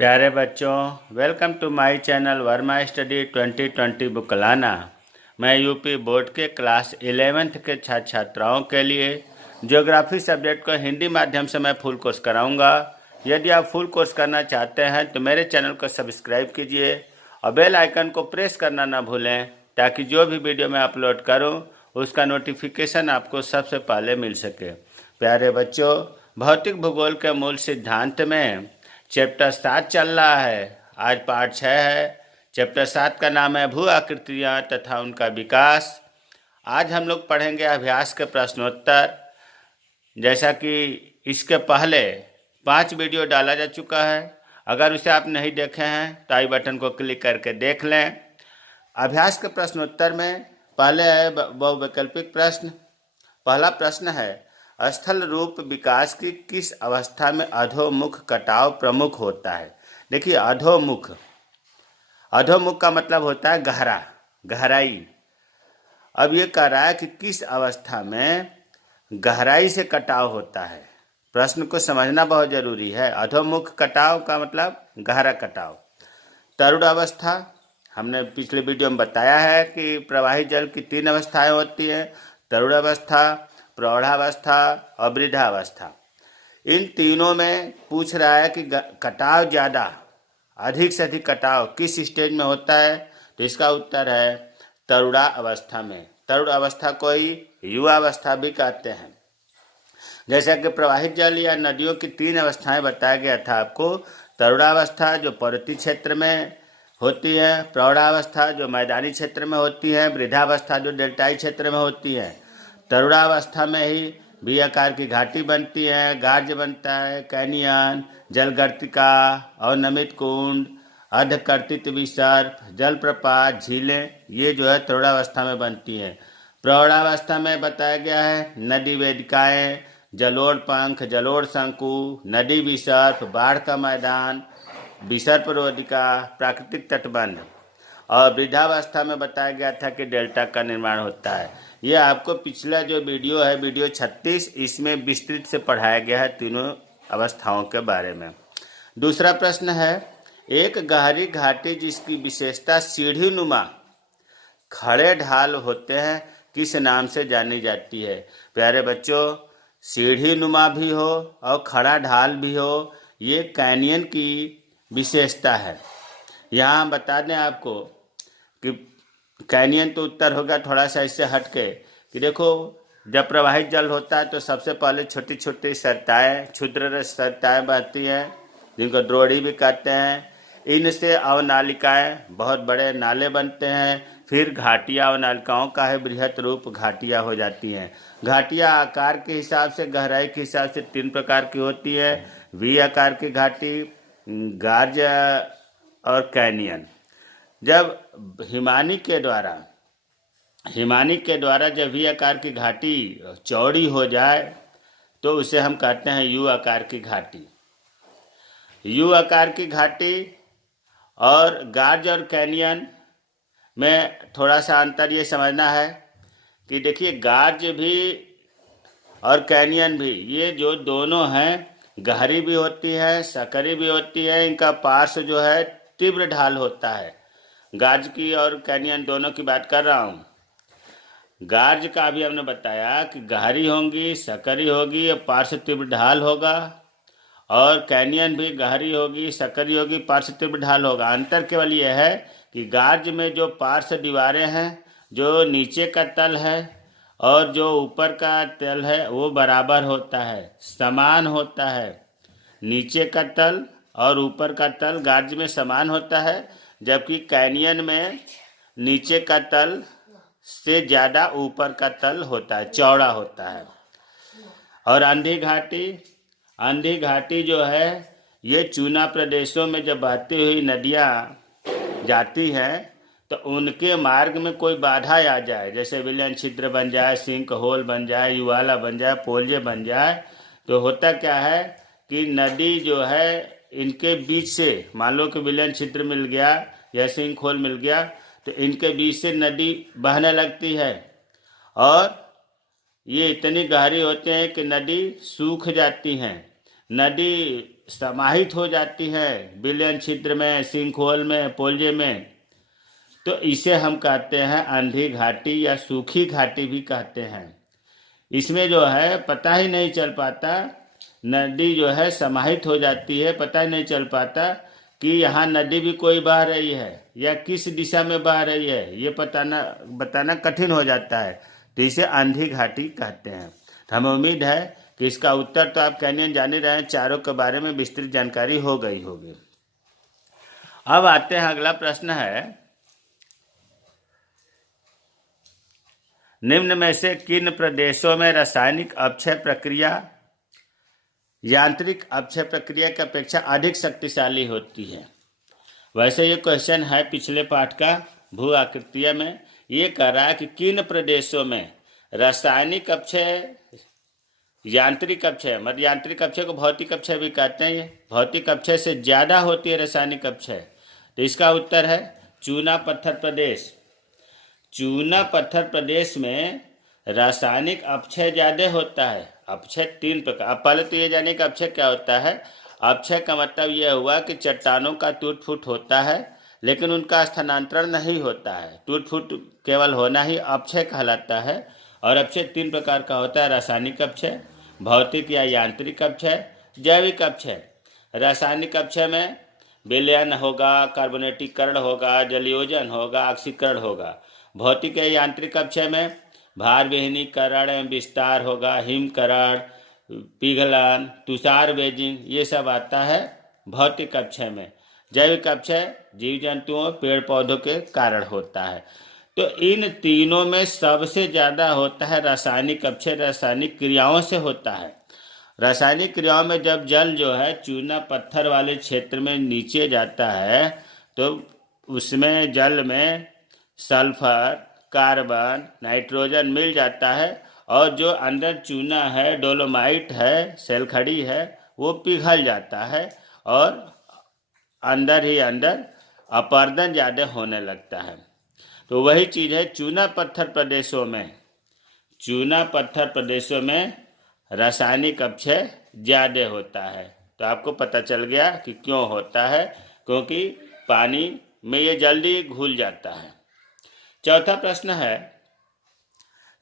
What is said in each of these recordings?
प्यारे बच्चों, welcome to my channel Verma study 2020 बुकलाना। मैं यूपी बोर्ड के क्लास 11th के छात्र छात्राओं के लिए ज्योग्राफी सब्जेक्ट को हिंदी माध्यम से मैं फुल कोर्स कराऊंगा। यदि आप फुल कोर्स करना चाहते हैं तो मेरे चैनल को सब्सक्राइब कीजिए और बेल आइकन को प्रेस करना ना भूलें, ताकि जो भी वीडियो मैं अपलोड करूँ उसका नोटिफिकेशन आपको सबसे पहले मिल सके। प्यारे बच्चों, भौतिक भूगोल के मूल सिद्धांत में चैप्टर 7 चल रहा है। आज पार्ट 6 है। चैप्टर 7 का नाम है भू आकृतियाँ तथा उनका विकास। आज हम लोग पढ़ेंगे अभ्यास के प्रश्नोत्तर। जैसा कि इसके पहले 5 वीडियो डाला जा चुका है। अगर उसे आप नहीं देखे हैं तो आई बटन को क्लिक करके देख लें। अभ्यास के प्रश्नोत्तर में पहले है बहुवैकल्पिक प्रश्न। पहला प्रश्न है, स्थल रूप विकास की किस अवस्था में अधोमुख कटाव प्रमुख होता है। देखिए, अधोमुख का मतलब होता है गहराई। अब ये कह रहा है कि किस अवस्था में गहराई से कटाव होता है। प्रश्न को समझना बहुत जरूरी है। अधोमुख कटाव का मतलब गहरा कटाव। तरुण अवस्था, हमने पिछले वीडियो में बताया है कि प्रवाही जल की 3 अवस्थाएं होती हैं: तरुण अवस्था, प्रौढ़ावस्था और वृद्धावस्था। इन तीनों में पूछ रहा है कि कटाव ज़्यादा, अधिक से अधिक कटाव किस स्टेज में होता है। तो इसका उत्तर है तरुणा अवस्था में। तरुण अवस्था को ही युवा अवस्था भी कहते हैं। जैसा कि प्रवाहित जल या नदियों की 3 अवस्थाएं बताया गया था आपको। तरुणावस्था जो पर्वतीय क्षेत्र में होती है, प्रौढ़ावस्था जो मैदानी क्षेत्र में होती है, वृद्धावस्था जो डेल्टाई क्षेत्र में होती है। तरुणावस्था में ही वी आकार की घाटी बनती है, गार्ज बनता है, कैनियन, जलगर्तिका, अवनमित कुंड, अर्धकर्तित विसर्प, जलप्रपात, झीलें, ये जो है तरुणावस्था में बनती हैं। प्रौढ़ावस्था में बताया गया है नदी वेदिकाएँ, जलोढ़ पंख, जलोढ़ शंकु, नदी विसर्प, बाढ़ का मैदान, विसर्प रोधिका, प्राकृतिक तटबंध। और वृद्धावस्था में बताया गया था कि डेल्टा का निर्माण होता है। ये आपको पिछला जो वीडियो है, वीडियो 36, इसमें विस्तृत से पढ़ाया गया है तीनों अवस्थाओं के बारे में। दूसरा प्रश्न है, एक गहरी घाटी जिसकी विशेषता सीढ़ी नुमा खड़े ढाल होते हैं किस नाम से जानी जाती है। प्यारे बच्चों, सीढ़ी नुमा भी हो और खड़ा ढाल भी हो, ये कैनियन की विशेषता है। यहाँ बता दें आपको कि कैनियन तो उत्तर होगा थोड़ा सा इससे हट के, कि देखो जब प्रवाहित जल होता है तो सबसे पहले छोटी छोटी सरताएँ, क्षुद्र सरताएँ बहती हैं, जिनको द्रोणी भी कहते हैं। इनसे अवनालिकाएँ, बहुत बड़े नाले बनते हैं। फिर घाटियाँ, अवनालिकाओं का है बृहत रूप, घाटियाँ हो जाती हैं। घाटियाँ आकार के हिसाब से, गहराई के हिसाब से 3 प्रकार की होती है: वी आकार की घाटी, गार्ज और कैनियन। जब हिमानी के द्वारा जब वी आकार की घाटी चौड़ी हो जाए तो उसे हम कहते हैं यू आकार की घाटी। यू आकार की घाटी और गार्ज और कैनियन में थोड़ा सा अंतर ये समझना है कि देखिए, गार्ज भी और कैनियन भी, ये जो दोनों हैं, गहरी भी होती है, सकरी भी होती है। इनका पार्श्व जो है तीव्र ढाल होता है। गार्ज की और कैनियन दोनों की बात कर रहा हूँ। गार्ज का अभी हमने बताया कि गहरी होंगी, सकरी होगी और पार्श्व तीव्र ढाल होगा। और कैनियन भी गहरी होगी, सकरी होगी, पार्श्व तीव्र ढाल होगा। अंतर केवल यह है कि गार्ज में जो पार्श्व दीवारें हैं, जो नीचे का तल है और जो ऊपर का तल है, वो बराबर होता है, समान होता है। नीचे का तल और ऊपर का तल गार्ज में समान होता है, जबकि कैनियन में नीचे का तल से ज़्यादा ऊपर का तल होता है, चौड़ा होता है। और अंधी घाटी जो है, ये चूना प्रदेशों में जब बहती हुई नदियाँ जाती हैं तो उनके मार्ग में कोई बाधा आ जाए, जैसे विलयन छिद्र बन जाए, सिंक होल बन जाए, युवाला बन जाए, पोल्जे बन जाए, तो होता क्या है कि नदी जो है इनके बीच से, मान लो कि विलयन छिद्र मिल गया या सिंक होल मिल गया, तो इनके बीच से नदी बहने लगती है और ये इतनी गहरी होते हैं कि नदी सूख जाती हैं। नदी समाहित हो जाती है विलयन छिद्र में, सिंकहोल में, पोल्जे में, तो इसे हम कहते हैं अंधी घाटी या सूखी घाटी भी कहते हैं। इसमें जो है पता ही नहीं चल पाता, नदी जो है समाहित हो जाती है, पता ही नहीं चल पाता कि यहाँ नदी भी कोई बह रही है या किस दिशा में बह रही है, ये बताना कठिन हो जाता है। तो इसे अंधी घाटी कहते हैं। तो हमें उम्मीद है कि इसका उत्तर तो आप कैनियन जान ही रहे हैं, चारों के बारे में विस्तृत जानकारी हो गई होगी। अब आते हैं, अगला प्रश्न है, निम्न में से किन प्रदेशों में रासायनिक अपक्षय प्रक्रिया यांत्रिक अपक्षय प्रक्रिया की अपेक्षा अधिक शक्तिशाली होती है? वैसे ये क्वेश्चन है पिछले पाठ का भू आकृतिय में। ये कह रहा है कि किन प्रदेशों में रासायनिक अपक्षय यांत्रिक अपक्षय, मतलब यांत्रिक अपक्षय को भौतिक अपक्षय भी कहते हैं, ये भौतिक अपक्षय से ज़्यादा होती है रासायनिक अपक्षय। तो इसका उत्तर है चूना पत्थर प्रदेश। चूना पत्थर प्रदेश में रासायनिक अपक्षय ज़्यादा होता है। अपक्षय 3 प्रकार। अब पहले तो ये जाने का अपक्षय क्या होता है। अपक्षय का मतलब यह हुआ कि चट्टानों का टूट फूट होता है, लेकिन उनका स्थानांतरण नहीं होता है। टूट फूट केवल होना ही अपक्षय कहलाता है। और अपक्षय 3 प्रकार का होता है, रासायनिक अपक्षय, भौतिक या यांत्रिक अपक्षय, जैविक अपक्षय। रासायनिक अपक्षय में विलयन होगा, कार्बोनेटीकरण होगा, जलयोजन होगा, ऑक्सीकरण होगा। भौतिक या यांत्रिक अपक्षय में भार विहीनीकरण, विस्तार होगा, हिमकरण, पिघलन, तुषार बेजिंग, ये सब आता है भौतिक अपक्षय में। जैविक अपक्षय जीव जंतुओं, पेड़ पौधों के कारण होता है। तो इन तीनों में सबसे ज़्यादा होता है रासायनिक अपक्षय, रासायनिक क्रियाओं से होता है। रासायनिक क्रियाओं में जब जल जो है चूना पत्थर वाले क्षेत्र में नीचे जाता है, तो उसमें जल में सल्फर, कार्बन, नाइट्रोजन मिल जाता है, और जो अंदर चूना है, डोलोमाइट है, सेलखड़ी है, वो पिघल जाता है और अंदर ही अंदर अपरदन ज़्यादा होने लगता है। तो वही चीज़ है चूना पत्थर प्रदेशों में। चूना पत्थर प्रदेशों में रासायनिक अपक्षय ज़्यादा होता है। तो आपको पता चल गया कि क्यों होता है, क्योंकि पानी में ये जल्दी घुल जाता है। चौथा प्रश्न है,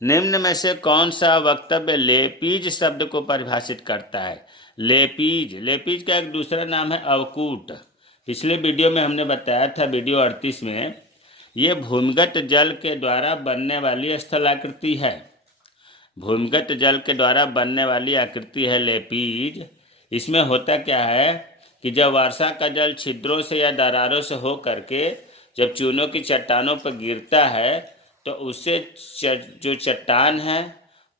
निम्न में से कौन सा वक्तव्य लेपीज शब्द को परिभाषित करता है? लेपीज का एक दूसरा नाम है अवकूट। पिछले वीडियो में हमने बताया था, वीडियो 38 में, ये भूमिगत जल के द्वारा बनने वाली स्थलाकृति है। भूमिगत जल के द्वारा बनने वाली आकृति है लेपीज। इसमें होता क्या है कि जब वर्षा का जल छिद्रों से या दरारों से हो करके जब चूनों की चट्टानों पर गिरता है, तो उससे जो चट्टान है,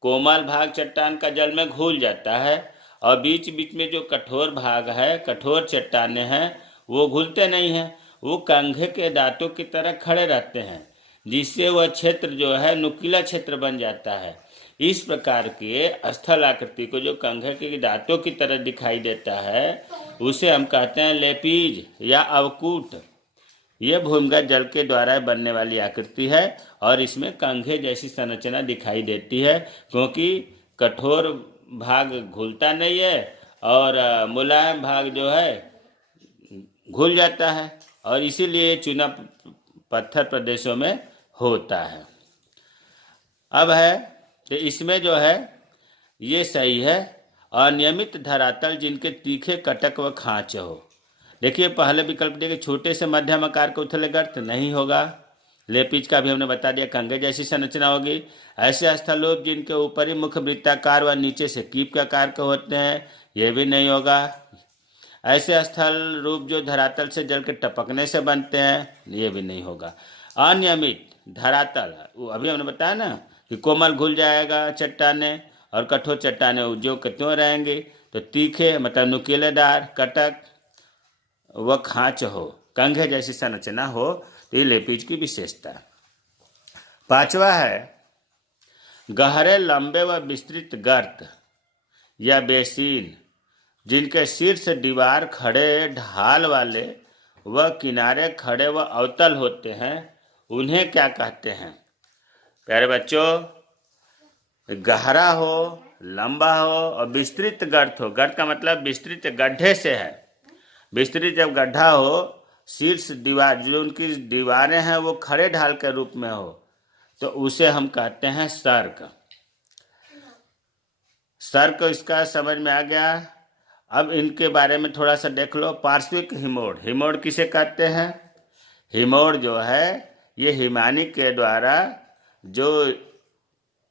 कोमल भाग चट्टान का जल में घुल जाता है, और बीच बीच में जो कठोर भाग है, कठोर चट्टानें हैं, वो घुलते नहीं हैं, वो कंघे के दांतों की तरह खड़े रहते हैं, जिससे वह क्षेत्र जो है नुकीला क्षेत्र बन जाता है। इस प्रकार के स्थल आकृति को जो कंघे के दांतों की तरह दिखाई देता है, उसे हम कहते हैं लेपीज या अवकूट। ये भूमिगत जल के द्वारा बनने वाली आकृति है, और इसमें कंघे जैसी संरचना दिखाई देती है, क्योंकि कठोर भाग घुलता नहीं है और मुलायम भाग जो है घुल जाता है, और इसीलिए चूना पत्थर प्रदेशों में होता है। अब है तो इसमें जो है ये सही है, अनियमित धरातल जिनके तीखे कटक व खांच हो। देखिए पहले विकल्प देखिए, छोटे से मध्यम आकार के उथले गर्त नहीं होगा। लेपीज का भी हमने बता दिया, कंघे जैसी संरचना होगी। ऐसे स्थलोप जिनके ऊपरी मुख्य वृत्ताकार व नीचे से कीप के आकार के होते हैं, ये भी नहीं होगा। ऐसे स्थल रूप जो धरातल से जल के टपकने से बनते हैं, ये भी नहीं होगा। अनियमित धरातल, अभी हमने बताया ना कि कोमल घुल जाएगा चट्टाने, और कठोर चट्टाने जो कितने रहेंगे, तो तीखे मतलब नुकीलेदार, कटक व खांच हो, कंघे जैसी संरचना हो, तो ये लेपीज की विशेषता। पांचवा है, गहरे लंबे व विस्तृत गर्त या बेसिन जिनके शीर्ष दीवार खड़े ढाल वाले व किनारे खड़े व अवतल होते हैं, उन्हें क्या कहते हैं? प्यारे बच्चों, गहरा हो लंबा हो और विस्तृत गर्त हो। गर्त का मतलब विस्तृत गड्ढे से है। विस्तृत जब गड्ढा हो, शीर्ष दीवार जो उनकी दीवारें हैं वो खड़े ढाल के रूप में हो, तो उसे हम कहते हैं सर्क। सर्क इसका समझ में आ गया। अब इनके बारे में थोड़ा सा देख लो। पार्श्विक हिमोड़, हिमोड़ किसे कहते हैं? हिमोड़ जो है ये हिमानी के द्वारा जो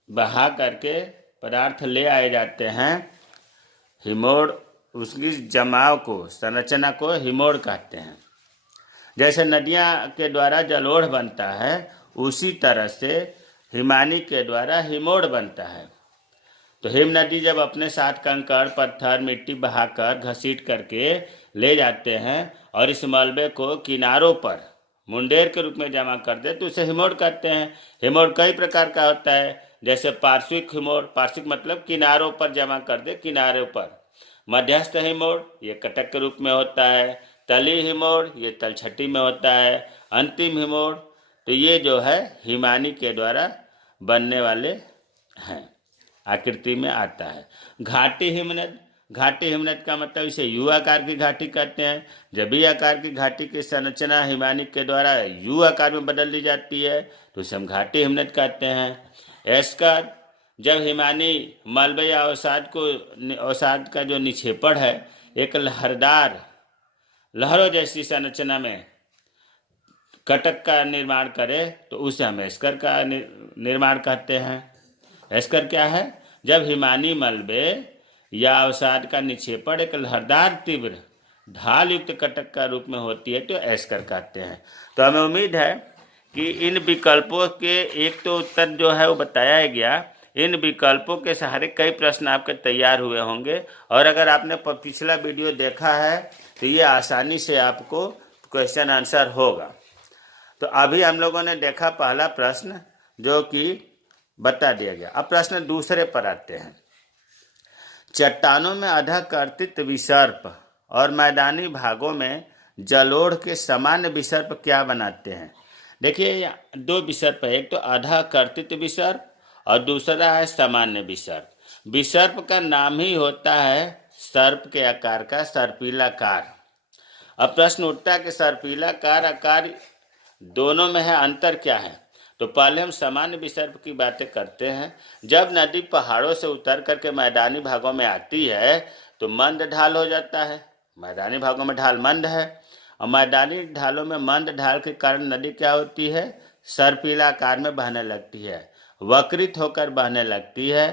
बहा करके पदार्थ ले आए जाते हैं, हिमोड़ उसकी जमाव को, संरचना को हिमोड़ कहते हैं। जैसे नदियाँ के द्वारा जलोढ़ बनता है, उसी तरह से हिमानी के द्वारा हिमोड़ बनता है। तो हिम नदी जब अपने साथ कंकड़ पत्थर मिट्टी बहाकर घसीट करके ले जाते हैं और इस मलबे को किनारों पर मुंडेर के रूप में जमा कर दे, तो उसे हिमोड़ कहते हैं। हिमोड़ कई प्रकार का होता है, जैसे पार्श्विक हिमोड़, पार्श्विक मतलब किनारों पर जमा कर दे, किनारों पर। मध्यस्थ हिमोड़ ये कटक के रूप में होता है। तली हिमोड़ ये तलछटी में होता है। अंतिम हिमोड़ तो ये जो है हिमानी के द्वारा बनने वाले हैं, आकृति में आता है। घाटी हिमनद, घाटी हिमनद का मतलब इसे यू आकार की घाटी कहते हैं। जब भी आकार की घाटी की संरचना हिमानी के द्वारा यू आकार में बदल दी जाती है तो इसे हम घाटी हिमनद कहते हैं। एस्कर, जब हिमानी मलबे या अवसाद का जो निक्षेपण है एक लहरदार लहरों जैसी संरचना में कटक का निर्माण करे, तो उसे हम एस्कर का निर्माण कहते हैं। एस्कर क्या है? जब हिमानी मलबे या अवसाद का निक्षेपण एक लहरदार तीव्र ढाल युक्त कटक का रूप में होती है, तो एस्कर कहते हैं। तो हमें उम्मीद है कि इन विकल्पों के एक तो उत्तर जो है वो बताया गया। इन विकल्पों के सहारे कई प्रश्न आपके तैयार हुए होंगे, और अगर आपने पिछला वीडियो देखा है तो ये आसानी से आपको क्वेश्चन आंसर होगा। तो अभी हम लोगों ने देखा पहला प्रश्न जो कि बता दिया गया। अब प्रश्न दूसरे पर आते हैं। चट्टानों में अधःकर्तित विसर्प और मैदानी भागों में जलोढ़ के सामान्य विसर्प क्या बनाते हैं? देखिए दो विसर्प है, एक तो अधःकर्तित विसर्प और दूसरा है सामान्य विसर्प। विसर्प का नाम ही होता है सर्प के आकार का सर्पिलाकार। अब प्रश्न उठता है कि सर्पिलाकार आकार दोनों में है, अंतर क्या है? तो पहले हम सामान्य विसर्प की बातें करते हैं। जब नदी पहाड़ों से उतर करके मैदानी भागों में आती है तो मंद ढाल हो जाता है। मैदानी भागों में ढाल मंद है, और मैदानी ढालों में मंद ढाल के कारण नदी क्या होती है? सर्पिला आकार में बहने लगती है, वक्रित होकर बहने लगती है।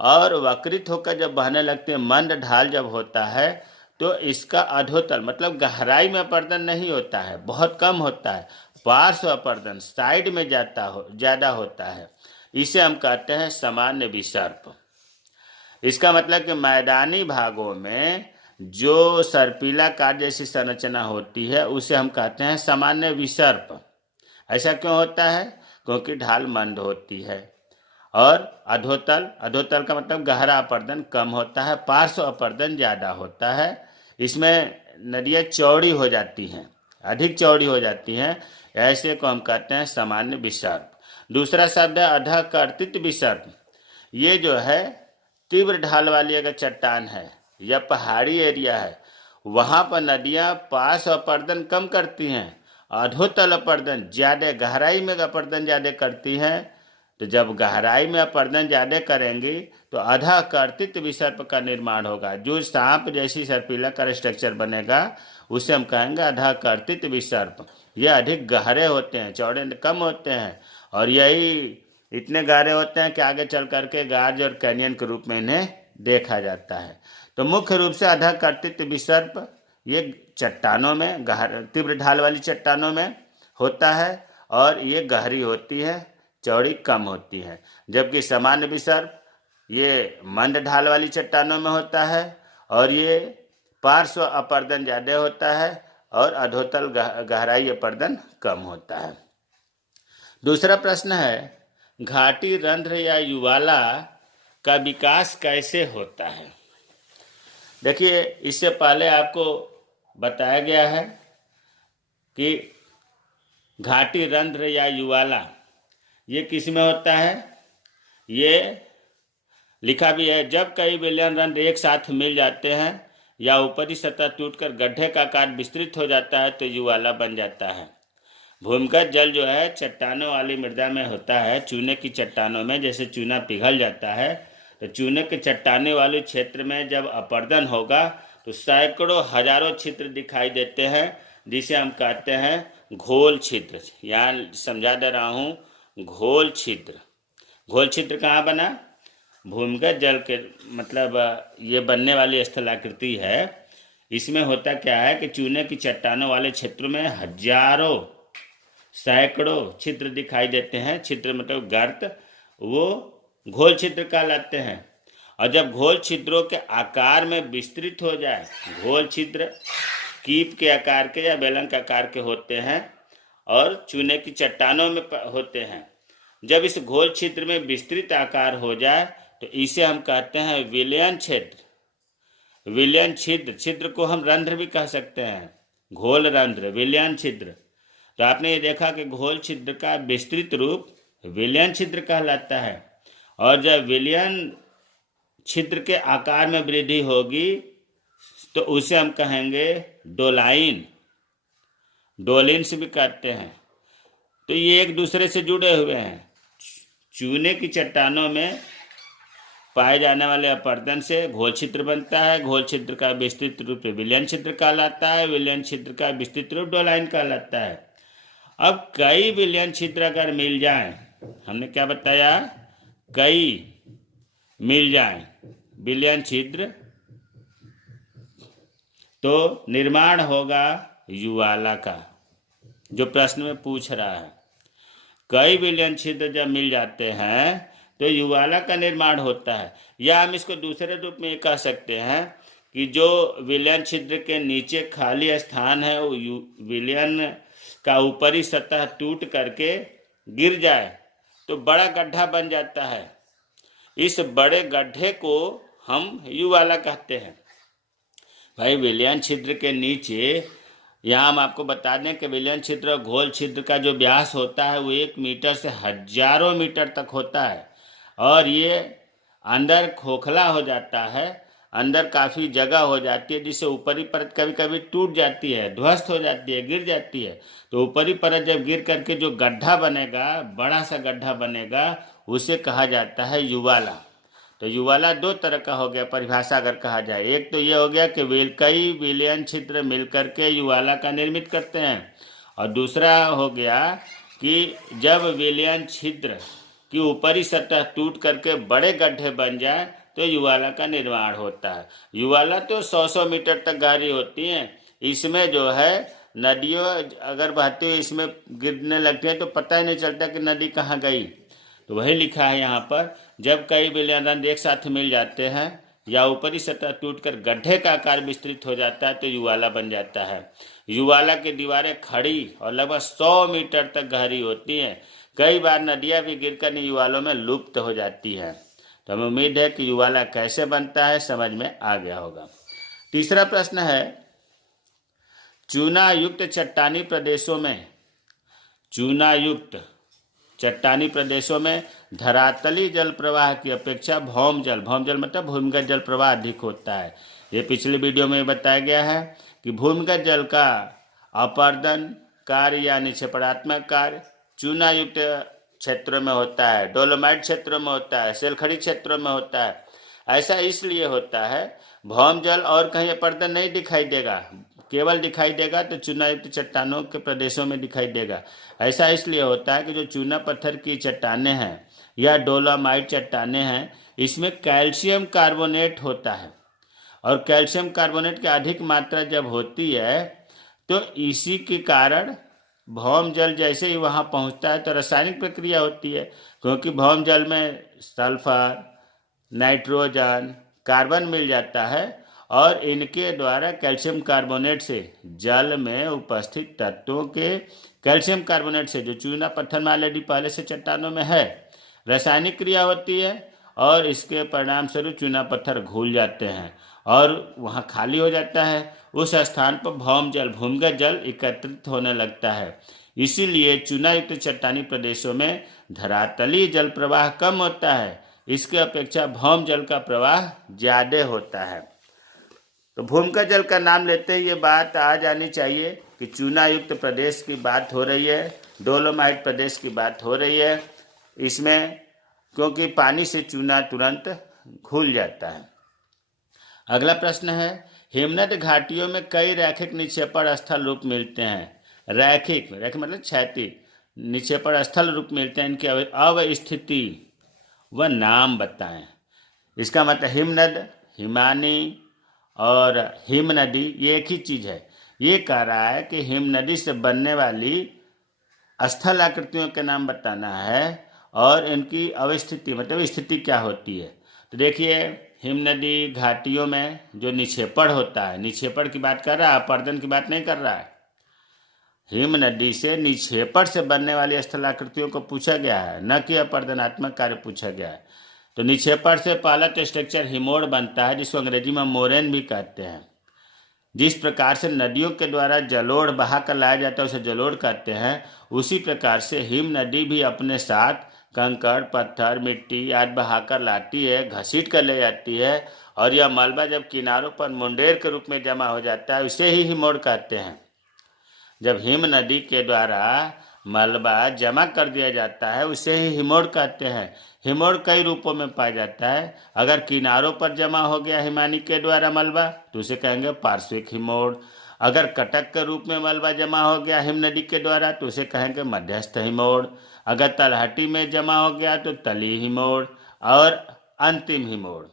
और वक्रित होकर जब बहने लगती है, मंद ढाल जब होता है, तो इसका अधोतल मतलब गहराई में अपर्दन नहीं होता है, बहुत कम होता है। पार्श्व अपर्दन साइड में ज़्यादा होता है। इसे हम कहते हैं सामान्य विसर्प। इसका मतलब कि मैदानी भागों में जो सर्पिलाकार जैसी संरचना होती है उसे हम कहते हैं सामान्य विसर्प। ऐसा क्यों होता है? क्योंकि ढाल मंद होती है। और अधोतल का मतलब गहरा अपर्दन कम होता है, पार्श्व अपर्दन ज़्यादा होता है। इसमें नदियाँ चौड़ी हो जाती हैं, अधिक चौड़ी हो जाती हैं। ऐसे को हम कहते हैं सामान्य विसर्प। दूसरा शब्द है अधःकर्तित विसर्प। ये जो है तीव्र ढाल वाली अगर चट्टान है या पहाड़ी एरिया है, वहाँ पर नदियाँ पार्श्व अपर्दन कम करती हैं, अधोतल अपर्दन ज़्यादा, गहराई में अपर्दन ज़्यादा करती हैं। तो जब गहराई में अपर्दन ज़्यादा करेंगी तो अधःकर्तित विसर्प का निर्माण होगा। जो सांप जैसी सर्पिलाकार स्ट्रक्चर बनेगा उसे हम कहेंगे अधःकर्तित विसर्प। ये अधिक गहरे होते हैं, चौड़े कम होते हैं, और यही इतने गहरे होते हैं कि आगे चल करके गार्ज और कैनियन के रूप में इन्हें देखा जाता है। तो मुख्य रूप से अधःकर्तित विसर्प ये चट्टानों में, तीव्र ढाल वाली चट्टानों में होता है, और ये गहरी होती है, चौड़ी कम होती है। जबकि सामान्य विसर्प ये मंद ढाल वाली चट्टानों में होता है, और ये पार्श्व अपर्दन ज़्यादा होता है, और अधोतल गहराई अपर्दन कम होता है। दूसरा प्रश्न है घाटी रंध्र या युवाला का विकास कैसे होता है? देखिए इससे पहले आपको बताया गया है कि घाटी रंध्र या युवाला ये किस में होता है? ये लिखा भी है, जब कई बिलियन रन एक साथ मिल जाते हैं या ऊपरी सतह टूटकर गड्ढे का आकार विस्तृत हो जाता है तो ज्वाला बन जाता है। भूमिगत जल जो है चट्टानों वाली मृदा में होता है। चूने की चट्टानों में जैसे चूना पिघल जाता है तो चूने के चट्टाने वाले क्षेत्र में जब अपरदन होगा तो सैकड़ों हजारों छिद्र दिखाई देते हैं, जिसे हम कहते हैं घोल छिद्र। यहाँ समझा दे रहा हूँ, घोल छिद्र। घोल छिद्र कहाँ बना? भूमिगत जल के मतलब ये बनने वाली स्थलाकृति है। इसमें होता क्या है कि चूने की चट्टानों वाले क्षेत्रों में हजारों सैकड़ों छिद्र दिखाई देते हैं। छिद्र मतलब गर्त, वो घोल छिद्र कहलाते हैं। और जब घोल छिद्रों के आकार में विस्तृत हो जाए, घोल छिद्र कीप के आकार के या बेलन के आकार के होते हैं और चूने की चट्टानों में होते हैं। जब इस घोल छिद्र में विस्तृत आकार हो जाए तो इसे हम कहते हैं विलयन छिद्र। विलयन छिद्र, छिद्र को हम रंध्र भी कह सकते हैं, घोल रंध्र, विलयन छिद्र। तो आपने ये देखा कि घोल छिद्र का विस्तृत रूप विलयन छिद्र कहलाता है। और जब विलयन छिद्र के आकार में वृद्धि होगी तो उसे हम कहेंगे डोलाइन, डोलिन से भी कहते हैं। तो ये एक दूसरे से जुड़े हुए हैं। चूने की चट्टानों में पाए जाने वाले अपरदन से घोल छिद्र बनता है। घोल छिद्र का विस्तृत रूप विलयन छिद्र कहलाता है। विलयन छिद्र का विस्तृत रूप डोलाइन कहलाता है। अब कई विलयन छिद्र अगर मिल जाएं, हमने क्या बताया, कई मिल जाएं विलयन छिद्र, तो निर्माण होगा ज्वाला का, जो प्रश्न में पूछ रहा है। कई विलयन छिद्र जब मिल जाते हैं तो ज्वाला का निर्माण होता है। या हम इसको दूसरे रूप में कह सकते हैं कि जो विलयन छिद्र के नीचे खाली स्थान है वो विलयन का ऊपरी सतह टूट करके गिर जाए तो बड़ा गड्ढा बन जाता है। इस बड़े गड्ढे को हम ज्वाला कहते हैं। भाई विलयन छिद्र के नीचे, यहाँ हम आपको बता दें कि विलयन छिद्र और घोल छिद्र का जो व्यास होता है वो 1 मीटर से हजारों मीटर तक होता है। और ये अंदर खोखला हो जाता है, अंदर काफ़ी जगह हो जाती है, जिससे ऊपरी परत कभी कभी टूट जाती है, ध्वस्त हो जाती है, गिर जाती है। तो ऊपरी परत जब गिर करके जो गड्ढा बनेगा, बड़ा सा गड्ढा बनेगा, उसे कहा जाता है ज्वाला। तो ज्वाला 2 तरह का हो गया परिभाषा अगर कहा जाए। एक तो ये हो गया कि कई विलयन छिद्र मिलकर के ज्वाला का निर्मित करते हैं, और दूसरा हो गया कि जब विलयन छिद्र की ऊपरी सतह टूट करके बड़े गड्ढे बन जाए तो ज्वाला का निर्माण होता है। ज्वाला तो 100-100 मीटर तक गहरी होती हैं। इसमें जो है नदियों अगर बहती हुई इसमें गिरने लगती है तो पता ही नहीं चलता कि नदी कहाँ गई। तो वही लिखा है यहाँ पर, जब कई विलयन रन एक साथ मिल जाते हैं या ऊपरी सतह टूटकर गड्ढे का आकार विस्तृत हो जाता है तो ज्वाला बन जाता है। ज्वाला की दीवारें खड़ी और लगभग 100 मीटर तक गहरी होती हैं। कई बार नदियाँ भी गिरकर ज्वालों में लुप्त हो जाती हैं। तो हमें उम्मीद है कि ज्वाला कैसे बनता है समझ में आ गया होगा। तीसरा प्रश्न है, चूना युक्त चट्टानी प्रदेशों में, चूना युक्त चट्टानी प्रदेशों में धरातली जल प्रवाह की अपेक्षा भौम जल मतलब भूमिगत जल प्रवाह अधिक होता है। ये पिछले वीडियो में बताया गया है कि भूमिगत जल का अपरदन कार्य या निक्षेपणात्मक कार्य चूना युक्त क्षेत्रों में होता है, डोलोमाइट क्षेत्रों में होता है, सेलखड़ी क्षेत्रों में होता है। ऐसा इसलिए होता है, भौम जल और कहीं अपरदन नहीं दिखाई देगा, केवल दिखाई देगा तो चूना युक्त चट्टानों के प्रदेशों में दिखाई देगा। ऐसा इसलिए होता है कि जो चूना पत्थर की चट्टानें हैं या डोलोमाइट चट्टानें हैं, इसमें कैल्शियम कार्बोनेट होता है, और कैल्शियम कार्बोनेट की अधिक मात्रा जब होती है तो इसी के कारण भौम जल जैसे ही वहाँ पहुँचता है तो रासायनिक प्रक्रिया होती है, क्योंकि भौम जल में सल्फर, नाइट्रोजन, कार्बन मिल जाता है और इनके द्वारा कैल्शियम कार्बोनेट से जल में उपस्थित तत्वों के कैल्शियम कार्बोनेट से जो चूना पत्थर में ऑलरेडी पहले से चट्टानों में है रासायनिक क्रिया होती है, और इसके परिणाम स्वरूप चूना पत्थर घुल जाते हैं और वहाँ खाली हो जाता है। उस स्थान पर भौम जल, भूमिगत जल एकत्रित होने लगता है। इसीलिए चूना युक्त चट्टानी प्रदेशों में धरातली जल प्रवाह कम होता है, इसके अपेक्षा भौम जल का प्रवाह ज़्यादा होता है। तो भूमिगत जल का नाम लेते ही ये बात आ जानी चाहिए कि चूना युक्त प्रदेश की बात हो रही है, डोलोमाइट प्रदेश की बात हो रही है इसमें, क्योंकि पानी से चूना तुरंत घुल जाता है। अगला प्रश्न है, हिमनद घाटियों में कई रैखिक निक्षेपण स्थल रूप मिलते हैं। रैखिक मतलब क्षैतिज निक्षेपण स्थल रूप मिलते हैं, इनकी अवस्थिति व नाम बताएं। इसका मतलब हिमनद, हिमानी और हिमनदी ये एक ही चीज़ है। ये कह रहा है कि हिमनदी से बनने वाली स्थल आकृतियों के नाम बताना है और इनकी अवस्थिति मतलब स्थिति क्या होती है। तो देखिए, हिमनदी घाटियों में जो निक्षेपण होता है, निक्षेपण की बात कर रहा है, अपर्दन की बात नहीं कर रहा है। हिमनदी से निक्षेपण से बनने वाली स्थलाकृतियों को पूछा गया है, न कि अपर्दनात्मक कार्य पूछा गया है। तो निक्षेपण से पहला तो स्ट्रक्चर हिमोड़ बनता है, जिसको अंग्रेजी में मोरेन भी कहते हैं। जिस प्रकार से नदियों के द्वारा जलोढ़ बहा कर लाया जाता है उसे जलोढ़ कहते हैं, उसी प्रकार से हिम नदी भी अपने साथ कंकड़, पत्थर, मिट्टी आदि बहाकर लाती है, घसीट कर ले जाती है, और यह मलबा जब किनारों पर मुंडेर के रूप में जमा हो जाता है उसे ही हिमोड़ कहते हैं। जब हिम नदी के द्वारा मलबा जमा कर दिया जाता है उसे ही हिमोड़ कहते हैं। हिमोड़ कई रूपों में पाया जाता है। अगर किनारों पर जमा हो गया हिमानी के द्वारा मलबा तो उसे कहेंगे पार्श्विक हिमोड़। अगर कटक के रूप में मलबा जमा हो गया हिम नदी के द्वारा तो उसे कहेंगे मध्यस्थ हिमोड़। अगर तलहटी में जमा हो गया तो तली हिमोड़ और अंतिम हिमोड़।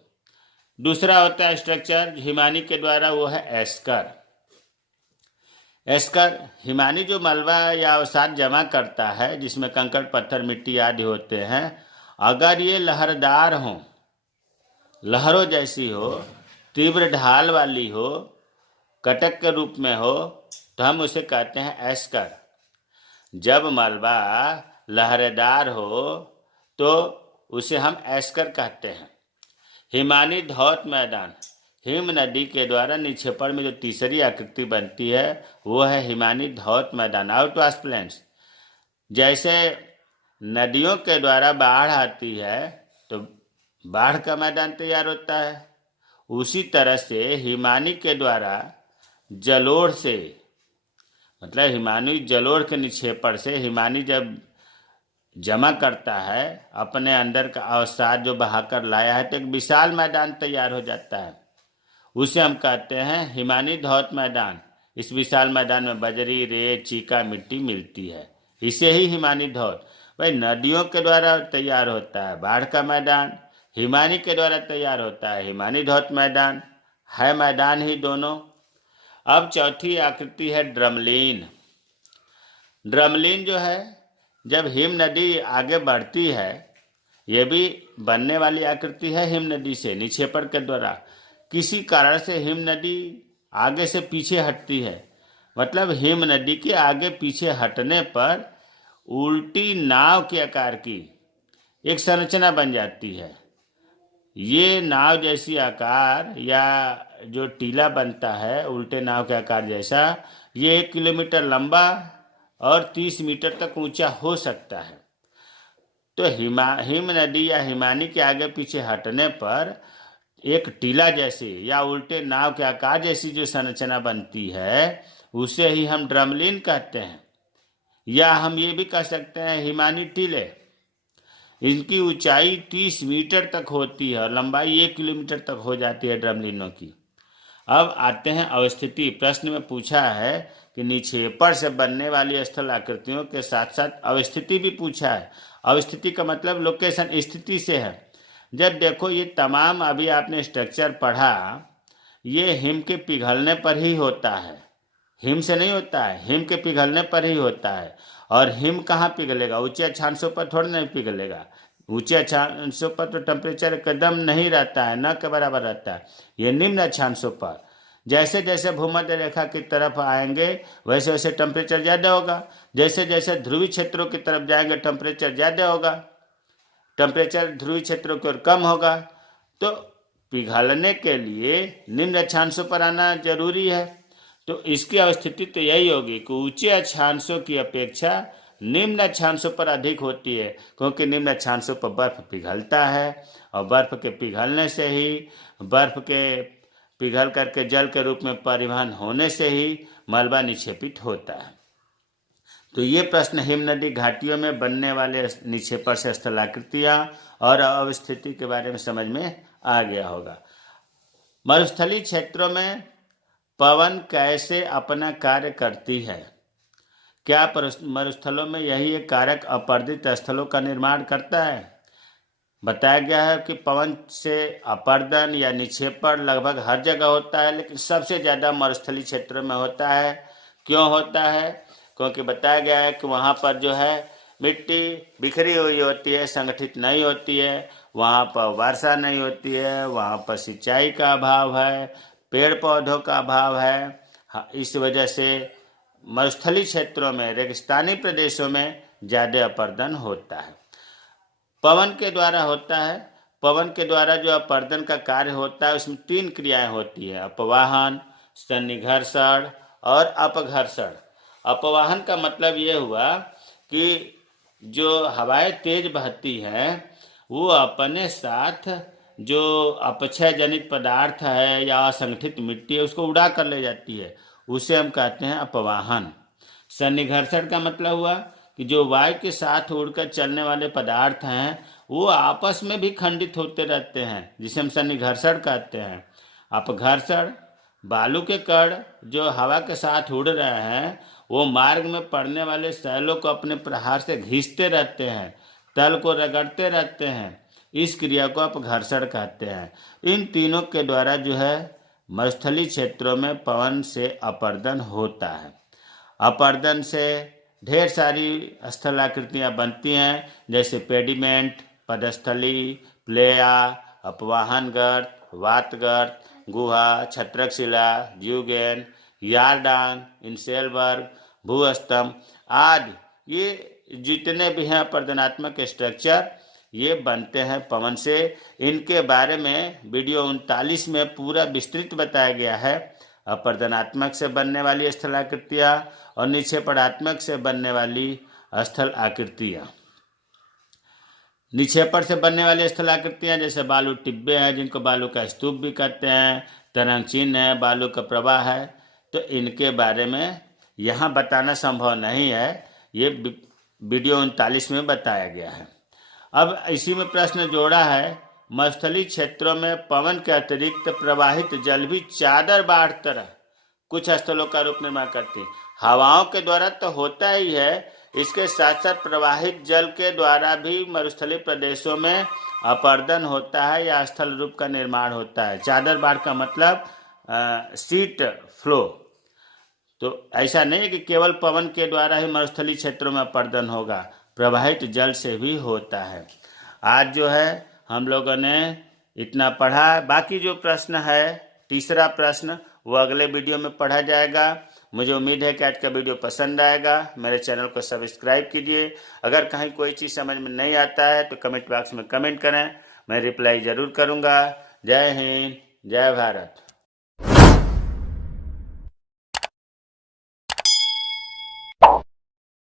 दूसरा होता है स्ट्रक्चर हिमानी के द्वारा, वो है एस्कर। एस्कर हिमानी जो मलबा या अवसाद जमा करता है, जिसमें कंकड़, पत्थर, मिट्टी आदि होते हैं, अगर ये लहरदार हो, लहरों जैसी हो, तीव्र ढाल वाली हो, कटक के रूप में हो, तो हम उसे कहते हैं एस्कर। जब मलबा लहरेदार हो तो उसे हम एस्कर कहते हैं। हिमानी धौत मैदान, हिम नदी के द्वारा निक्षेपण में जो तीसरी आकृति बनती है वो है हिमानी धौत मैदान, आउटवाश प्लेन्स। जैसे नदियों के द्वारा बाढ़ आती है तो बाढ़ का मैदान तैयार होता है, उसी तरह से हिमानी के द्वारा जलोढ़ से, मतलब हिमानी जलोढ़ के निक्षेपण से हिमानी जब जमा करता है अपने अंदर का अवसाद जो बहाकर लाया है तो एक विशाल मैदान तैयार हो जाता है, उसे हम कहते हैं हिमानी धौत मैदान। इस विशाल मैदान में बजरी, रेत, चीका, मिट्टी मिलती है, इसे ही हिमानी धौत। भाई नदियों के द्वारा तैयार होता है बाढ़ का मैदान, हिमानी के द्वारा तैयार होता है हिमानी धौत मैदान, है मैदान ही दोनों। अब चौथी आकृति है ड्रमलीन। ड्रमलीन जो है, जब हिम नदी आगे बढ़ती है, ये भी बनने वाली आकृति है हिम नदी से निक्षेपण के द्वारा। किसी कारण से हिम नदी आगे से पीछे हटती है, मतलब हिम नदी के आगे पीछे हटने पर उल्टी नाव के आकार की एक संरचना बन जाती है। ये नाव जैसी आकार या जो टीला बनता है उल्टे नाव के आकार जैसा, ये 1 किलोमीटर लंबा और 30 मीटर तक ऊंचा हो सकता है। तो हिम नदी या हिमानी के आगे पीछे हटने पर एक टीला जैसे या उल्टे नाव के आकार जैसी जो संरचना बनती है उसे ही हम ड्रमलीन कहते हैं, या हम ये भी कह सकते हैं हिमानी टीले। इनकी ऊंचाई 30 मीटर तक होती है और लंबाई 1 किलोमीटर तक हो जाती है ड्रमलीनों की। अब आते हैं अवस्थिति। प्रश्न में पूछा है कि निक्षेपण से बनने वाली स्थल आकृतियों के साथ साथ अवस्थिति भी पूछा है। अवस्थिति का मतलब लोकेशन, स्थिति से है। जब देखो ये तमाम अभी आपने स्ट्रक्चर पढ़ा, ये हिम के पिघलने पर ही होता है, हिम से नहीं होता है, हिम के पिघलने पर ही होता है। और हिम कहाँ पिघलेगा? ऊंचे अक्षांशों पर थोड़ा नहीं पिघलेगा। ऊंचे अक्षांशों पर तो टेम्परेचर एकदम नहीं रहता है, न के बराबर रहता है। ये निम्न अक्षांशों पर जैसे जैसे भूमध्य रेखा की तरफ आएंगे वैसे वैसे टेम्परेचर ज़्यादा होगा, जैसे जैसे ध्रुवीय क्षेत्रों की तरफ जाएंगे टेम्परेचर ज़्यादा होगा, टेम्परेचर ध्रुवीय क्षेत्रों की ओर कम होगा। तो पिघलने के लिए निम्न अक्षांशों पर आना जरूरी है। तो इसकी अवस्थिति तो यही होगी कि ऊंचे अक्षांशों की अपेक्षा निम्न अक्षांशों पर अधिक होती है, क्योंकि निम्न अक्षांशों पर बर्फ पिघलता है और बर्फ के पिघलने से ही, बर्फ के पिघल करके जल के रूप में परिवहन होने से ही मलबा निक्षेपित होता है। तो ये प्रश्न हिमनदी घाटियों में बनने वाले निक्षेपण से स्थलाकृतियाँ और अवस्थिति के बारे में समझ में आ गया होगा। मरुस्थलीय क्षेत्रों में पवन कैसे अपना कार्य करती है? क्या मरुस्थलों में यही एक कारक अपर्दित स्थलों का निर्माण करता है? बताया गया है कि पवन से अपर्दन या निक्षेपण लगभग हर जगह होता है, लेकिन सबसे ज़्यादा मरुस्थलीय क्षेत्रों में होता है। क्यों होता है? क्योंकि बताया गया है कि वहाँ पर जो है मिट्टी बिखरी हुई होती है, संगठित नहीं होती है, वहाँ पर वर्षा नहीं होती है, वहाँ पर सिंचाई का अभाव है, पेड़ पौधों का अभाव है। इस वजह से मरुस्थलीय क्षेत्रों में, रेगिस्तानी प्रदेशों में ज़्यादा अपर्दन होता है। पवन के द्वारा होता है। पवन के द्वारा जो अपर्दन का कार्य होता है उसमें 3 क्रियाएं होती है: अपवाहन, सन्निघर्षण और अपघर्षण। अपवाहन का मतलब ये हुआ कि जो हवाएं तेज बहती हैं वो अपने साथ जो अपक्षय जनित पदार्थ है या असंगठित मिट्टी है उसको उड़ा कर ले जाती है, उसे हम कहते हैं अपवाहन। सन्निघर्षण का मतलब हुआ कि जो वायु के साथ उड़कर चलने वाले पदार्थ हैं वो आपस में भी खंडित होते रहते हैं, जिसे हम सन्निघर्षण कहते हैं। अपघर्षण, बालू के कण जो हवा के साथ उड़ रहे हैं वो मार्ग में पड़ने वाले शैलों को अपने प्रहार से घींचते रहते हैं, तल को रगड़ते रहते हैं। इस क्रिया को अपघर्षण कहते हैं। इन तीनों के द्वारा जो है मरुस्थलीय क्षेत्रों में पवन से अपर्दन होता है। अपर्दन से ढेर सारी स्थलाकृतियाँ बनती हैं, जैसे पेडिमेंट, पदस्थली, प्लेया, अपवाहन गर्त, वातगर्त, गुहा, छत्रक शिला, ज्यूगेन, यारडांग, इंसेलबर्ग, भूस्तंभ आदि, ये जितने भी हैं अपर्दनात्मक स्ट्रक्चर ये बनते हैं पवन से। इनके बारे में वीडियो 39 में पूरा विस्तृत बताया गया है। अपर्दनात्मक से बनने वाली स्थलाकृतियाँ और निक्षेपणात्मक से बनने वाली स्थल आकृतियाँ। निक्षेपण से बनने वाली स्थलाकृतियाँ जैसे बालू टिब्बे हैं, जिनको बालू का स्तूप भी कहते हैं, तरंग चिन्ह है, बालू का प्रवाह है। तो इनके बारे में यहाँ बताना संभव नहीं है, ये वीडियो 39 में बताया गया है। अब इसी में प्रश्न जोड़ा है, मरुस्थलीय क्षेत्रों में पवन के अतिरिक्त प्रवाहित जल भी चादर बाढ़ तरह कुछ स्थलों का रूप निर्माण करती है। हवाओं के द्वारा तो होता ही है, इसके साथ साथ प्रवाहित जल के द्वारा भी मरुस्थलीय प्रदेशों में अपर्दन होता है या स्थल रूप का निर्माण होता है। चादर बाढ़ का मतलब सीट फ्लो। तो ऐसा नहीं है कि केवल पवन के द्वारा ही मरुस्थलीय क्षेत्रों में अपर्दन होगा, प्रवाहित जल से भी होता है। आज जो है हम लोगों ने इतना पढ़ा। बाकी जो प्रश्न है, तीसरा प्रश्न, वो अगले वीडियो में पढ़ा जाएगा। मुझे उम्मीद है कि आज का वीडियो पसंद आएगा। मेरे चैनल को सब्सक्राइब कीजिए। अगर कहीं कोई चीज़ समझ में नहीं आता है तो कमेंट बॉक्स में कमेंट करें, मैं रिप्लाई ज़रूर करूँगा। जय हिंद, जय भारत।